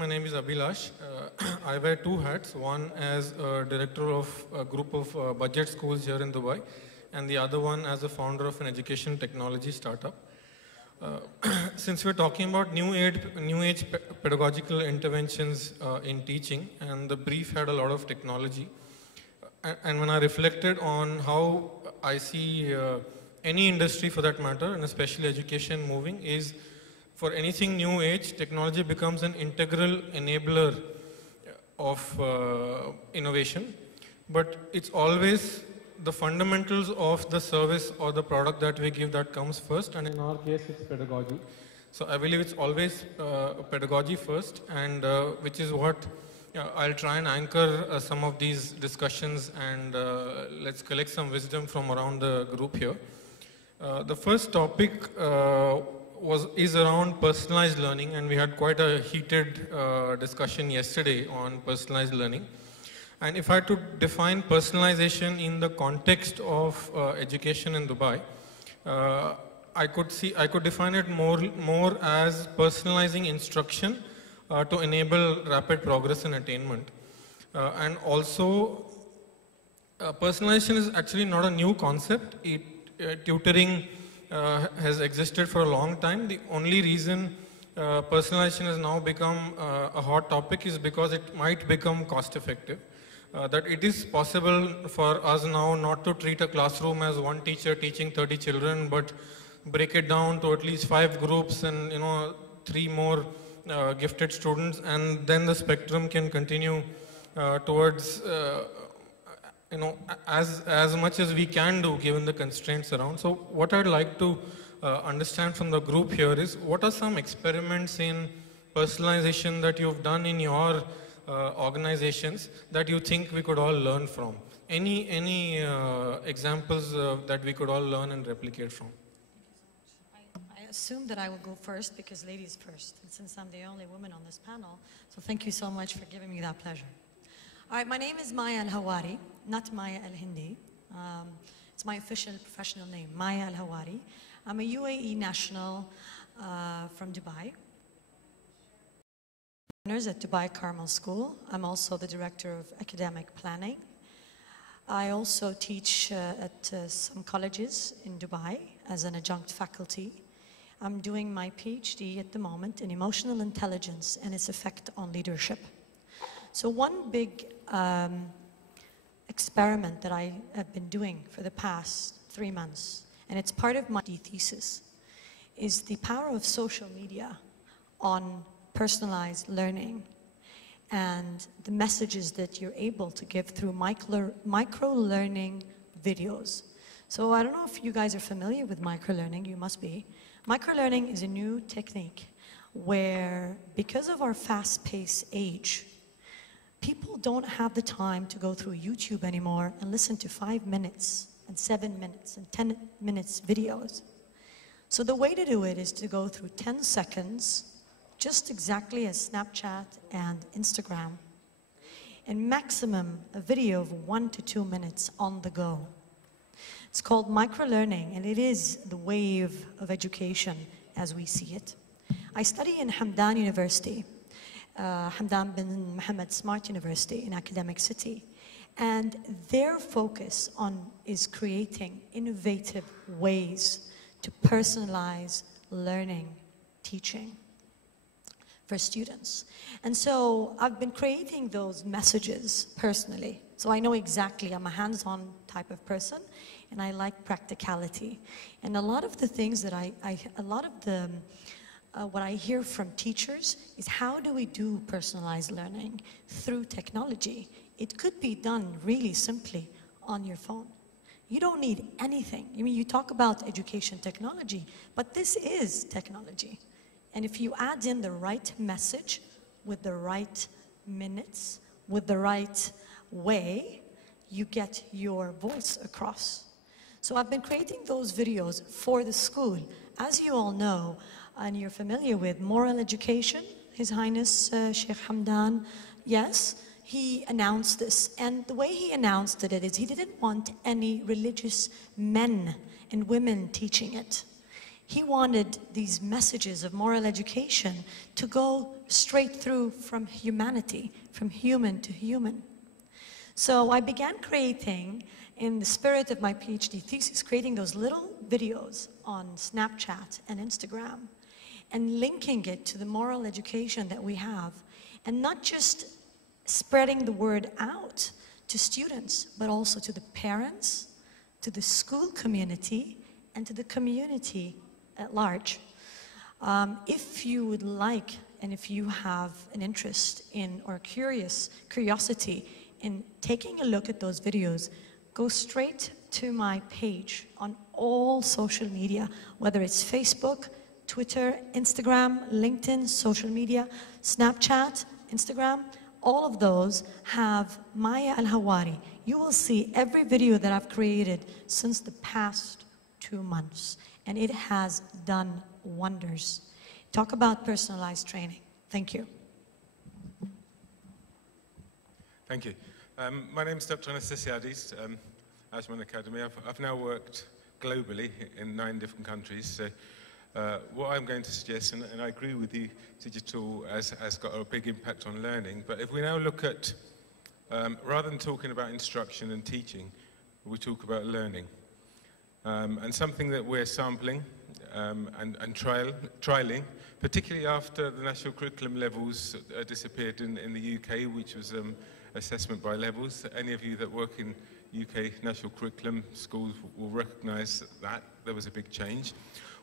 my name is Abhilash. I wear two hats, one as a director of a group of budget schools here in Dubai, and the other one as a founder of an education technology startup. Since we're talking about new age pedagogical interventions in teaching, and the brief had a lot of technology, and when I reflected on how I see any industry for that matter, and especially education moving, is for anything new age, technology becomes an integral enabler of innovation, but it's always the fundamentals of the service or the product that we give that comes first, and in our case it's pedagogy. So I believe it's always pedagogy first, and which is what I'll try and anchor some of these discussions, and let's collect some wisdom from around the group here. The first topic is around personalized learning, and we had quite a heated discussion yesterday on personalized learning. And if I had to define personalization in the context of education in Dubai, I could define it more as personalizing instruction to enable rapid progress and attainment. And also, personalization is actually not a new concept. Tutoring has existed for a long time. The only reason personalization has now become a hot topic is because it might become cost effective. That it is possible for us now not to treat a classroom as one teacher teaching 30 children, but break it down to at least 5 groups and 3 more gifted students, and then the spectrum can continue towards as much as we can do given the constraints around. So what I'd like to understand from the group here is, what are some experiments in personalization that you've done in your organizations that you think we could all learn from? Any examples that we could all learn and replicate from? I assume that I will go first because ladies first, and since I'm the only woman on this panel, so thank you so much for giving me that pleasure. All right, my name is Maya Al-Hawari, not Maya Al-Hindi. It's my official professional name, Maya Al-Hawari. I'm a UAE national from Dubai. At Dubai Carmel School. I'm also the director of academic planning. I also teach at some colleges in Dubai as an adjunct faculty. I'm doing my PhD at the moment in emotional intelligence and its effect on leadership. So one big experiment that I have been doing for the past 3 months, and it's part of my thesis, is the power of social media on personalized learning and the messages that you're able to give through micro-learning videos. So I don't know if you guys are familiar with micro-learning, you must be. Micro-learning is a new technique where, because of our fast-paced age, people don't have the time to go through YouTube anymore and listen to 5 minutes and 7 minutes and 10 minutes videos. So the way to do it is to go through 10 seconds, just exactly as Snapchat and Instagram, and maximum a video of 1 to 2 minutes on the go. It's called micro-learning, and it is the wave of education as we see it. I study in Hamdan University, Hamdan bin Mohammed Smart University in Academic City, and their focus is creating innovative ways to personalize learning, teaching for students. And so I've been creating those messages personally. So I know exactly, I'm a hands-on type of person, and I like practicality. And a lot of the things that what I hear from teachers is, how do we do personalized learning through technology? It could be done really simply on your phone. You don't need anything. I mean, you talk about education technology, but this is technology. And if you add in the right message with the right minutes, with the right way, you get your voice across. So I've been creating those videos for the school. As you all know, and you're familiar with moral education, His Highness Sheikh Hamdan, yes, he announced this. And the way he announced it is he didn't want any religious men and women teaching it. He wanted these messages of moral education to go straight through from humanity, from human to human. So I began creating, in the spirit of my PhD thesis, creating those little videos on Snapchat and Instagram and linking it to the moral education that we have, and not just spreading the word out to students, but also to the parents, to the school community, and to the community at large. If you would like, and if you have an interest in, or curiosity in taking a look at those videos, go straight to my page on all social media, whether it's Facebook, Twitter, Instagram, LinkedIn, social media, Snapchat, Instagram. All of those have Maya Al-Hawari. You will see every video that I've created since the past 2 months, and it has done wonders. Talk about personalized training. Thank you. Thank you. My name is Dr. Anastasiadis, Ajman Academy. I've now worked globally in 9 different countries. So what I'm going to suggest, and I agree with you, digital has got a big impact on learning. But if we now look at, rather than talking about instruction and teaching, we talk about learning. And something that we're sampling and trialing, particularly after the national curriculum levels disappeared in the UK, which was assessment by levels. Any of you that work in UK national curriculum schools will recognise that there was a big change.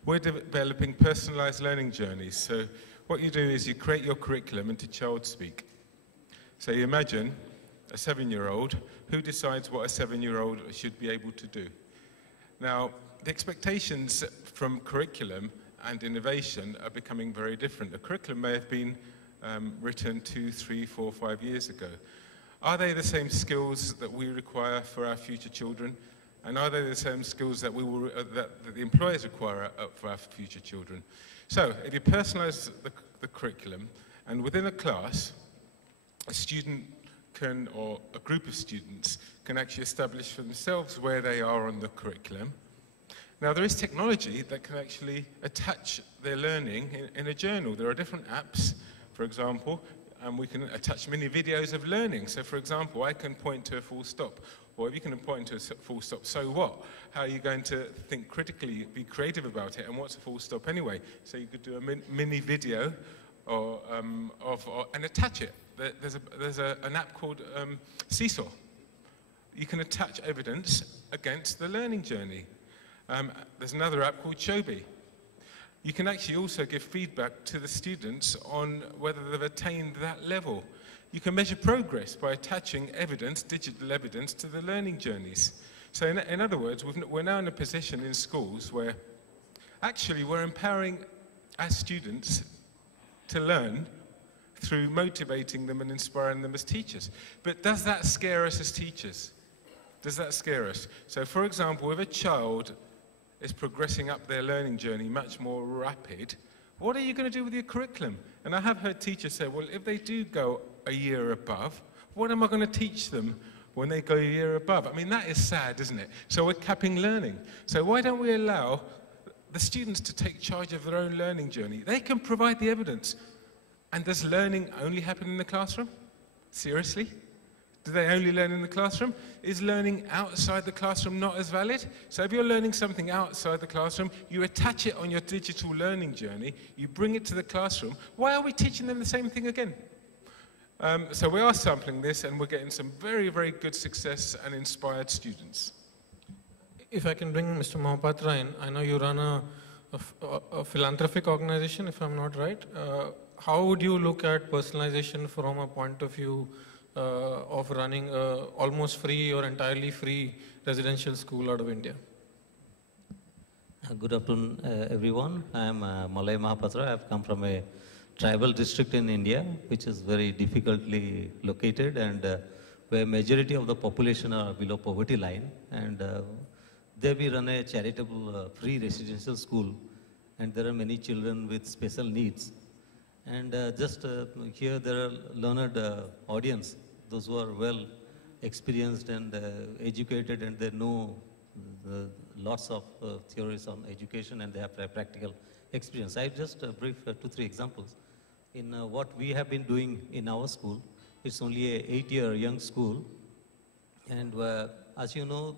We're developing personalised learning journeys. So what you do is you create your curriculum into child speak. So you imagine a 7-year-old, who decides what a 7-year-old should be able to do? Now, the expectations from curriculum and innovation are becoming very different. The curriculum may have been written 2, 3, 4, 5 years ago. Are they the same skills that we require for our future children? And are they the same skills that that the employers require for our future children? So, if you personalize the curriculum, and within a class, a student can, or a group of students, can actually establish for themselves where they are on the curriculum. Now, there is technology that can actually attach their learning in a journal. There are different apps, for example, and we can attach mini videos of learning. So, for example, I can point to a full stop, or if you can point to a full stop, so what? How are you going to think critically, be creative about it, and what's a full stop anyway? So you could do a mini video and attach it. There's an app called Seesaw. You can attach evidence against the learning journey. There's another app called Shobi. You can actually also give feedback to the students on whether they've attained that level. You can measure progress by attaching evidence, digital evidence, to the learning journeys. So in other words, we're now in a position in schools where actually we're empowering our students to learn through motivating them and inspiring them as teachers. But does that scare us as teachers? Does that scare us? So for example, if a child is progressing up their learning journey much more rapid, what are you going to do with your curriculum? And I have heard teachers say, well, if they do go a year above, what am I going to teach them when they go a year above? I mean, that is sad, isn't it? So we're capping learning. So why don't we allow the students to take charge of their own learning journey? They can provide the evidence. And does learning only happen in the classroom? Seriously? Do they only learn in the classroom? Is learning outside the classroom not as valid? So if you're learning something outside the classroom, you attach it on your digital learning journey, you bring it to the classroom. Why are we teaching them the same thing again? So we are sampling this, and we're getting some very, very good success and inspired students. If I can bring Mr. Mohapatra in, I know you run a philanthropic organization, if I'm not right. How would you look at personalization from a point of view of running almost free or entirely free residential school out of India? Good afternoon, everyone. I am Malay Mahapatra. I have come from a tribal district in India, which is very difficultly located, and where majority of the population are below poverty line. And there we run a charitable free residential school, and there are many children with special needs. And here there are learned audience, those who are well experienced and educated, and they know lots of theories on education, and they have practical experience. I just brief 2-3 examples. in what we have been doing in our school. It's only a 8-year young school. And as you know,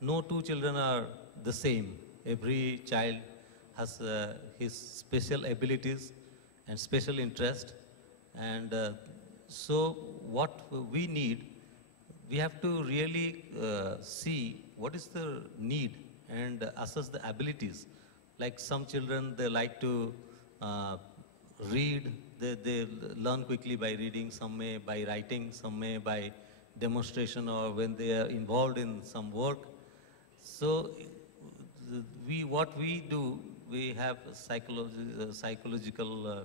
no two children are the same. Every child has his special abilities and special interest. And so what we need, we have to really see what is the need and assess the abilities. Like some children, they like to read, they learn quickly by reading, some may by writing, some may by demonstration or when they are involved in some work. So what we do, we have psychological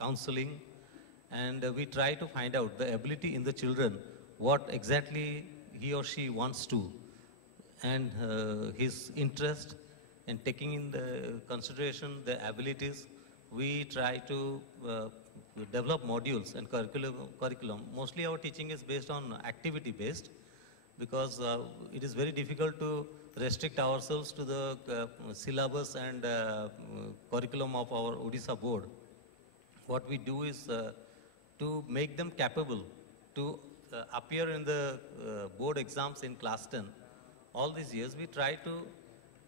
counseling, and we try to find out the ability in the children, what exactly he or she wants to, and his interest, and taking in the consideration the abilities, we try to develop modules and curriculum. Mostly our teaching is based on activity based, because it is very difficult to restrict ourselves to the syllabus and curriculum of our Odisha board. What we do is to make them capable to appear in the board exams in class 10. All these years we try to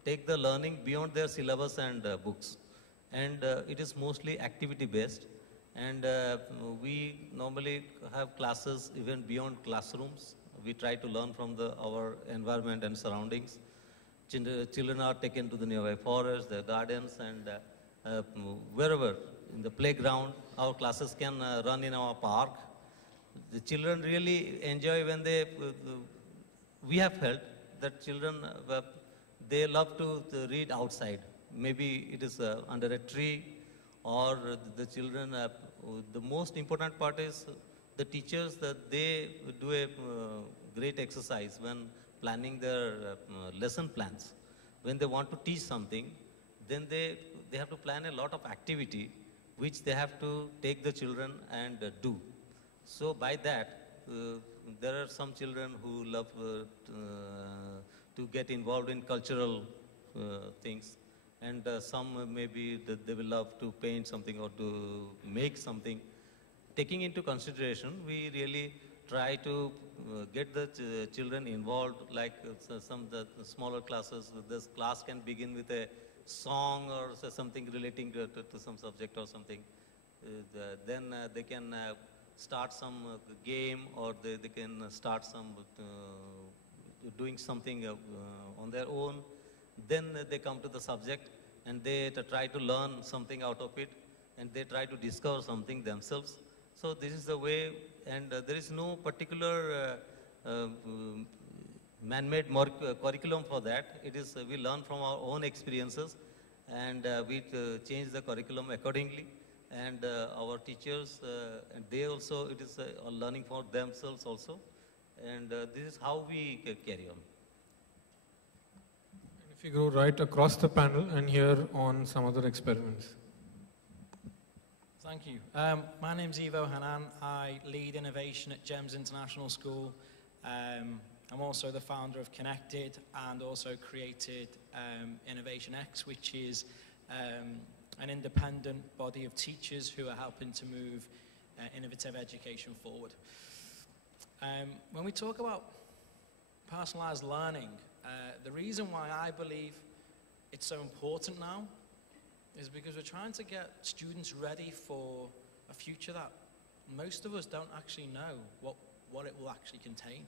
take the learning beyond their syllabus and books. And it is mostly activity based. And we normally have classes even beyond classrooms. We try to learn from our environment and surroundings. Children are taken to the nearby forests, the gardens, and wherever, in the playground. Our classes can run in our park. The children really enjoy when we have felt that children, they love to read outside. Maybe it is under a tree, or the children, the most important part is the teachers, that they do a great exercise when planning their lesson plans. When they want to teach something, then they have to plan a lot of activity which they have to take the children and do. So by that, there are some children who love to get involved in cultural things, and some maybe they will love to paint something or to make something. Taking into consideration, we really try to get the children involved, like some the smaller classes. This class can begin with a song or something relating to some subject or something. Then they can start some game, or they can start some doing something on their own. Then they come to the subject and they try to learn something out of it, and they try to discover something themselves. So this is the way, and there is no particular man-made curriculum for that. It is, we learn from our own experiences, and we change the curriculum accordingly. And our teachers, and they also, it is learning for themselves also. And this is how we carry on. If you go right across the panel and hear on some other experiments. Thank you. My name's Ivo Hanan. I lead innovation at GEMS International School. I'm also the founder of Connected, and also created Innovation X, which is an independent body of teachers who are helping to move innovative education forward. When we talk about personalized learning, the reason why I believe it's so important now is because we're trying to get students ready for a future that most of us don't actually know what it will actually contain.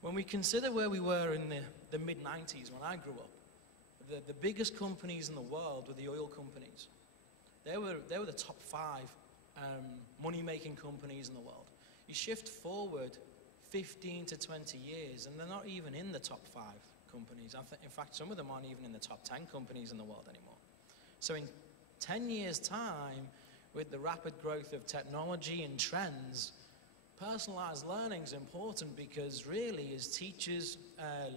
When we consider where we were in the mid-90s when I grew up, the biggest companies in the world were the oil companies. They were the top 5 money-making companies in the world. You shift forward 15 to 20 years, and they're not even in the top 5 companies. In fact, some of them aren't even in the top 10 companies in the world anymore. So in 10 years' time, with the rapid growth of technology and trends, personalized learning is important, because really, as teachers,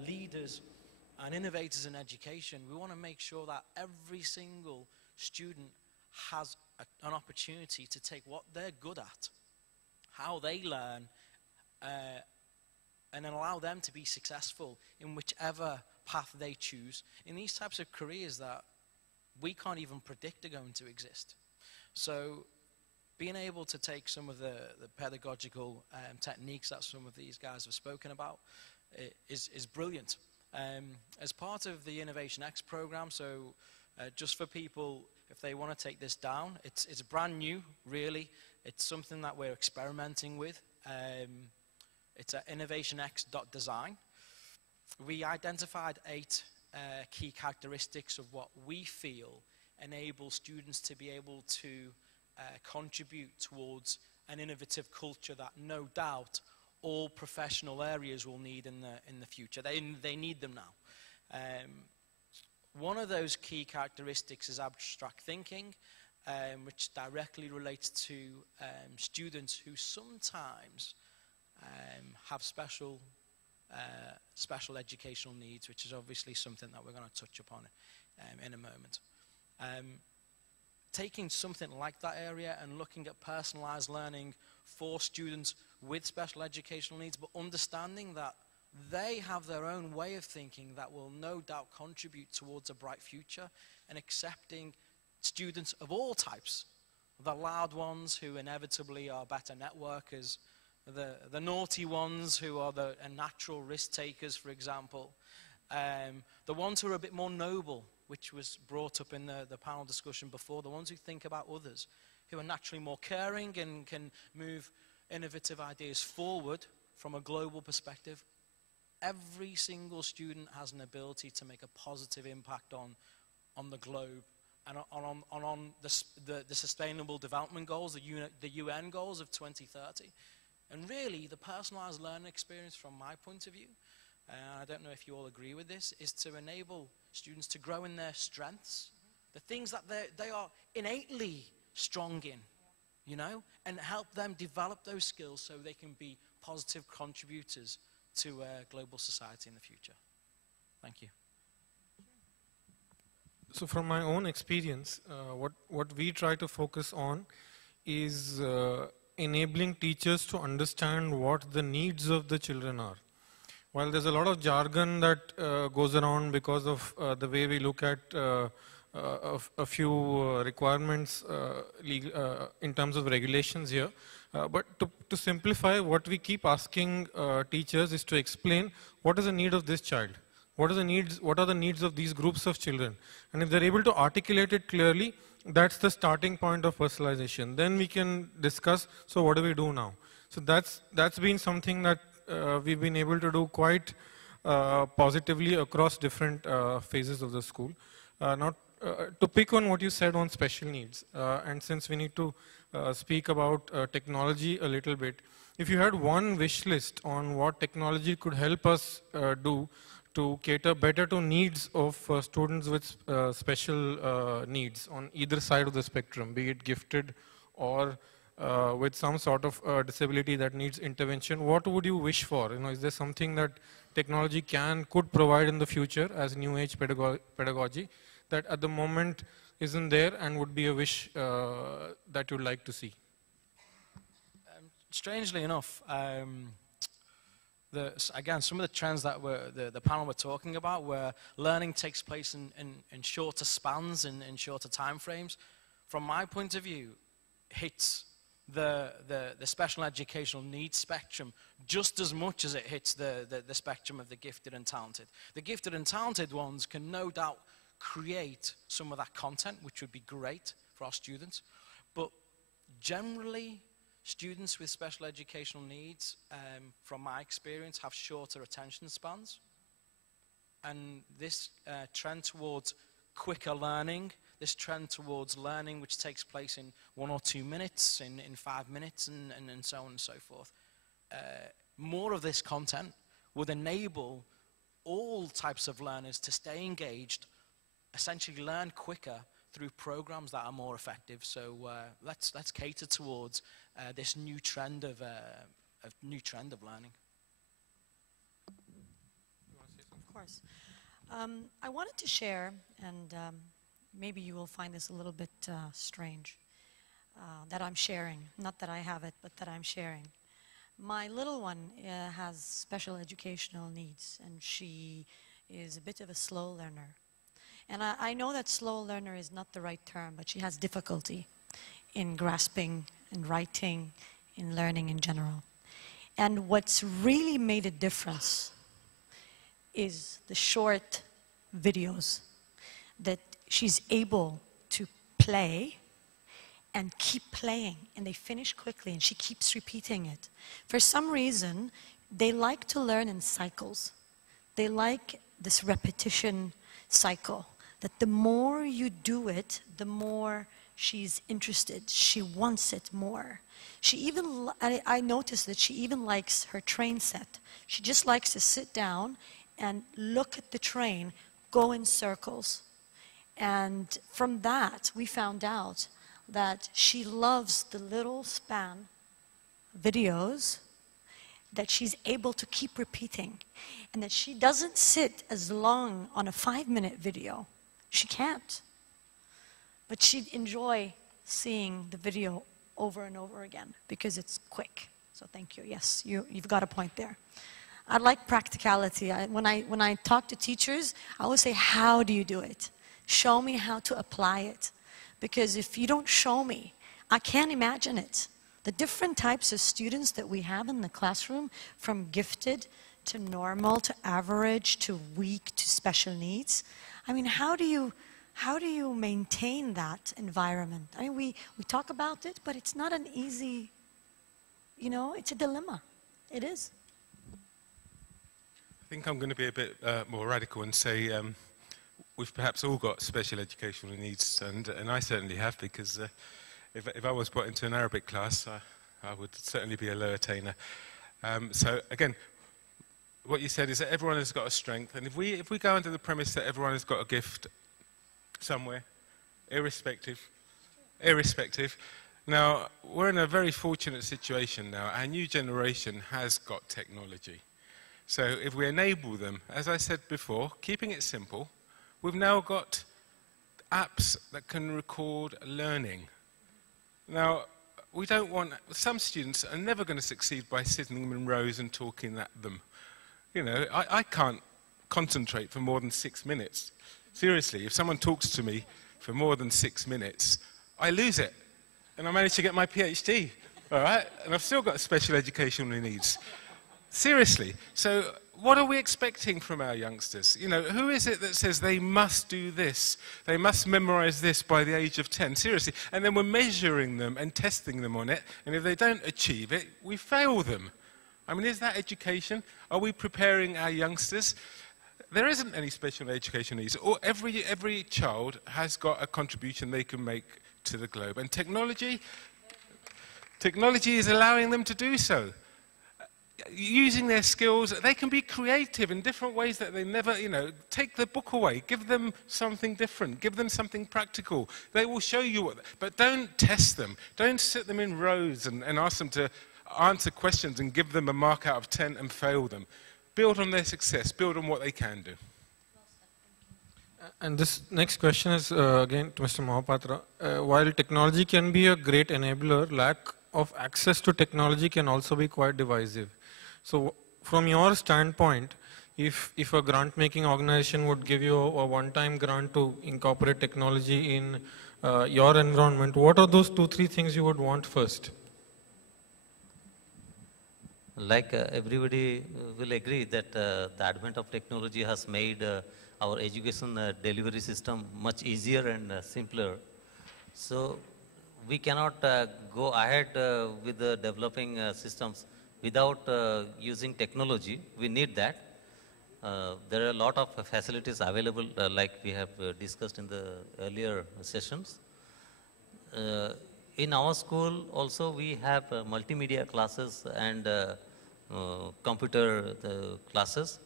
leaders, and innovators in education, we want to make sure that every single student has an opportunity to take what they're good at, how they learn, and then allow them to be successful in whichever path they choose in these types of careers that we can't even predict are going to exist. So being able to take some of the pedagogical techniques that some of these guys have spoken about is brilliant. As part of the Innovation X program, so just for people, if they want to take this down, it's brand new, really. It's something that we're experimenting with. It's at innovationx.design. We identified 8 key characteristics of what we feel enable students to be able to contribute towards an innovative culture that no doubt all professional areas will need in the future. They need them now. One of those key characteristics is abstract thinking, which directly relates to students who sometimes have special educational needs, which is obviously something that we're going to touch upon in a moment. Taking something like that area and looking at personalized learning for students with special educational needs, but understanding that they have their own way of thinking that will no doubt contribute towards a bright future, and accepting students of all types, the loud ones who inevitably are better networkers, the naughty ones who are the natural risk takers, for example, the ones who are a bit more noble, which was brought up in the panel discussion before, the ones who think about others, who are naturally more caring and can move innovative ideas forward from a global perspective. Every single student has an ability to make a positive impact on the globe and on the Sustainable Development Goals, the UN goals of 2030. And really, the personalized learning experience, from my point of view, I don't know if you all agree with this, is to enable students to grow in their strengths, the things that they are innately strong in, you know, and help them develop those skills so they can be positive contributors to global society in the future. Thank you. So from my own experience, what we try to focus on is enabling teachers to understand what the needs of the children are. While there's a lot of jargon that goes around because of the way we look at a few requirements in terms of regulations here, but to simplify, what we keep asking teachers is to explain what is the need of this child, what are the needs of these groups of children, and if they're able to articulate it clearly, that's the starting point of personalization. Then we can discuss, so what do we do now? So that's been something that we've been able to do quite positively across different phases of the school. Now, to pick on what you said on special needs, and since we need to speak about technology a little bit, if you had one wish list on what technology could help us do to cater better to needs of students with special needs on either side of the spectrum, be it gifted or with some sort of disability that needs intervention, what would you wish for? You know, is there something that technology could provide in the future as new age pedagogy that at the moment isn't there and would be a wish that you'd like to see? Strangely enough, again, some of the trends that the panel were talking about, where learning takes place in shorter spans and in shorter time frames, from my point of view, hits the special educational needs spectrum just as much as it hits the spectrum of the gifted and talented. The gifted and talented ones can no doubt create some of that content, which would be great for our students, but generally, students with special educational needs, from my experience, have shorter attention spans. And this trend towards quicker learning, this trend towards learning which takes place in 1 or 2 minutes, in 5 minutes, and so on and so forth. More of this content would enable all types of learners to stay engaged, essentially learn quicker through programs that are more effective. So let's cater towards this new trend of learning. Of course. I wanted to share, and maybe you will find this a little bit strange, that I'm sharing. Not that I have it, but that I'm sharing. My little one has special educational needs, and she is a bit of a slow learner. And I know that slow learner is not the right term, but she has difficulty in grasping in writing, in learning in general. And what's really made a difference is the short videos that she's able to play and keep playing, and they finish quickly, and she keeps repeating it. For some reason, they like to learn in cycles. They like this repetition cycle, that the more you do it, the more she's interested. She wants it more. She even, I noticed that she even likes her train set. She just likes to sit down and look at the train, go in circles. And from that, we found out that she loves the little span videos that she's able to keep repeating, and that she doesn't sit as long on a 5-minute video. She can't. But she'd enjoy seeing the video over and over again because it's quick. So thank you. Yes, you've got a point there. I like practicality. When I talk to teachers, I always say, how do you do it? Show me how to apply it. Because if you don't show me, I can't imagine it. The different types of students that we have in the classroom, from gifted to normal to average to weak to special needs. I mean, how do you maintain that environment? I mean, we talk about it, but it's not an easy, it's a dilemma. It is. I think I'm going to be a bit more radical and say we've perhaps all got special educational needs, and I certainly have, because if I was put into an Arabic class, I would certainly be a low attainer. So again, what you said is that everyone has got a strength, and if we go under the premise that everyone has got a gift somewhere, irrespective. Now, we're in a very fortunate situation now. Our new generation has got technology. So if we enable them, as I said before, keeping it simple, we've now got apps that can record learning. Now, we don't want, some students are never going to succeed by sitting them in rows and talking at them. I can't concentrate for more than 6 minutes. Seriously, if someone talks to me for more than 6 minutes, I lose it. And I managed to get my PhD, all right? And I've still got special educational needs. Seriously. So what are we expecting from our youngsters? Who is it that says they must do this? They must memorize this by the age of 10? Seriously. And then we're measuring them and testing them on it. And if they don't achieve it, we fail them. I mean, is that education? Are we preparing our youngsters? There isn't any special education needs. Every child has got a contribution they can make to the globe. And technology is allowing them to do so. Using their skills, they can be creative in different ways that they never, take the book away, give them something different, give them something practical. They will show you but don't test them. Don't sit them in rows and ask them to answer questions and give them a mark out of 10 and fail them. Build on their success, build on what they can do. And this next question is again to Mr. Mohapatra. While technology can be a great enabler, lack of access to technology can also be quite divisive. So from your standpoint, if a grant-making organization would give you a one-time grant to incorporate technology in your environment, what are those 2-3 things you would want first? Like everybody will agree that the advent of technology has made our education delivery system much easier and simpler. So we cannot go ahead with the developing systems without using technology. We need that. There are a lot of facilities available, like we have discussed in the earlier sessions. In our school also we have multimedia classes and computer classes,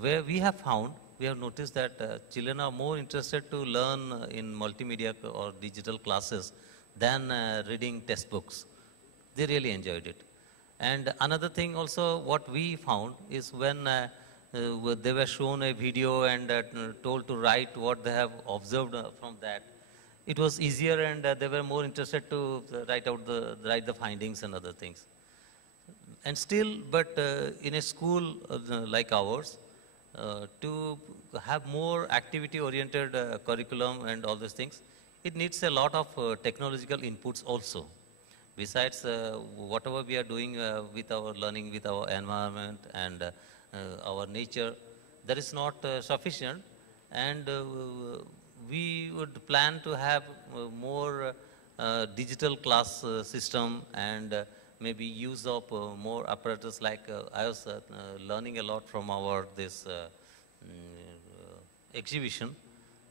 where we have noticed that children are more interested to learn in multimedia or digital classes than reading textbooks. They really enjoyed it. And another thing also, what we found is when they were shown a video and told to write what they have observed from that, it was easier, and they were more interested to write the findings and other things. And still, but in a school like ours, to have more activity-oriented curriculum and all these things, it needs a lot of technological inputs also. Besides, whatever we are doing with our learning, with our environment and our nature, that is not sufficient. And we would plan to have more digital class system and maybe use of more apparatus like I was learning a lot from our exhibition,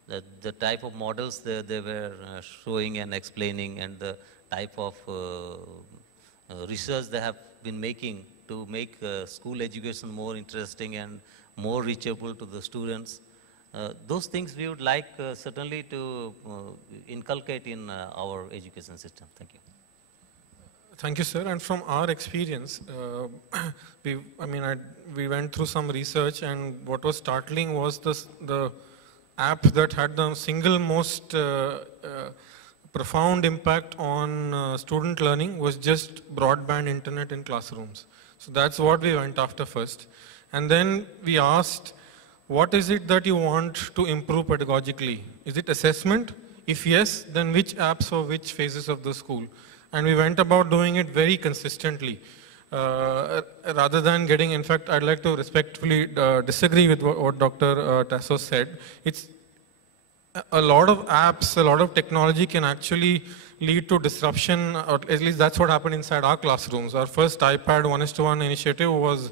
the type of models they were showing and explaining and the type of research they have been making to make school education more interesting and more reachable to the students. Those things we would like certainly to inculcate in our education system. Thank you. Thank you, sir. And from our experience, we went through some research, and what was startling was the app that had the single most profound impact on student learning was just broadband internet in classrooms. So that's what we went after first. And then we asked, what is it that you want to improve pedagogically? Is it assessment? If yes, then which apps or which phases of the school? And we went about doing it very consistently. Rather than getting, in fact, I'd like to respectfully disagree with what Dr. Tasso said. It's a lot of apps, a lot of technology can actually lead to disruption, or at least that's what happened inside our classrooms. Our first iPad 1:1 initiative was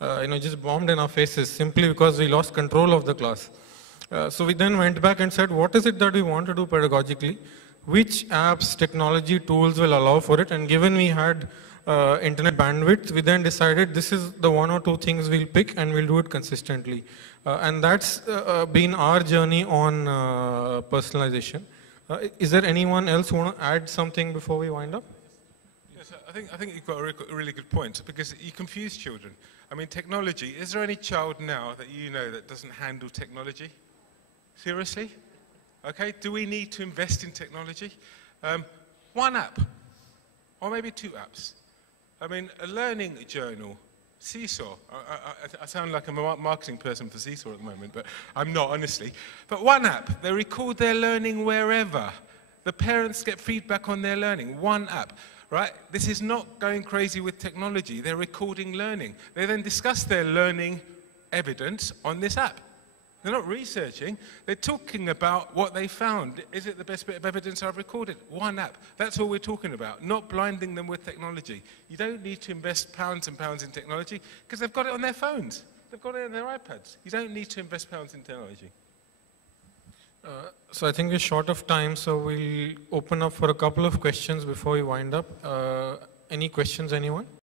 just bombed in our faces simply because we lost control of the class. So we then went back and said, what is it that we want to do pedagogically? Which apps, technology, tools will allow for it? And given we had internet bandwidth, we then decided this is the one or two things we'll pick and we'll do it consistently. And that's been our journey on personalization. Is there anyone else who want to add something before we wind up? Yes, I think you've got a really good point, because you confuse children. I mean, technology, is there any child now that you know that doesn't handle technology? Seriously? Okay, do we need to invest in technology? One app, or maybe two apps. I mean, a learning journal, Seesaw. I sound like I'm a marketing person for Seesaw at the moment, but I'm not, honestly. But one app, they record their learning wherever. The parents get feedback on their learning. One app, right? This is not going crazy with technology. They're recording learning. They then discuss their learning evidence on this app. They're not researching, they're talking about what they found. Is it the best bit of evidence I've recorded? One app. That's all we're talking about, not blinding them with technology. You don't need to invest pounds and pounds in technology because they've got it on their phones. They've got it on their iPads. You don't need to invest pounds in technology. So I think we're short of time, so we'll open up for a couple of questions before we wind up. Any questions, anyone?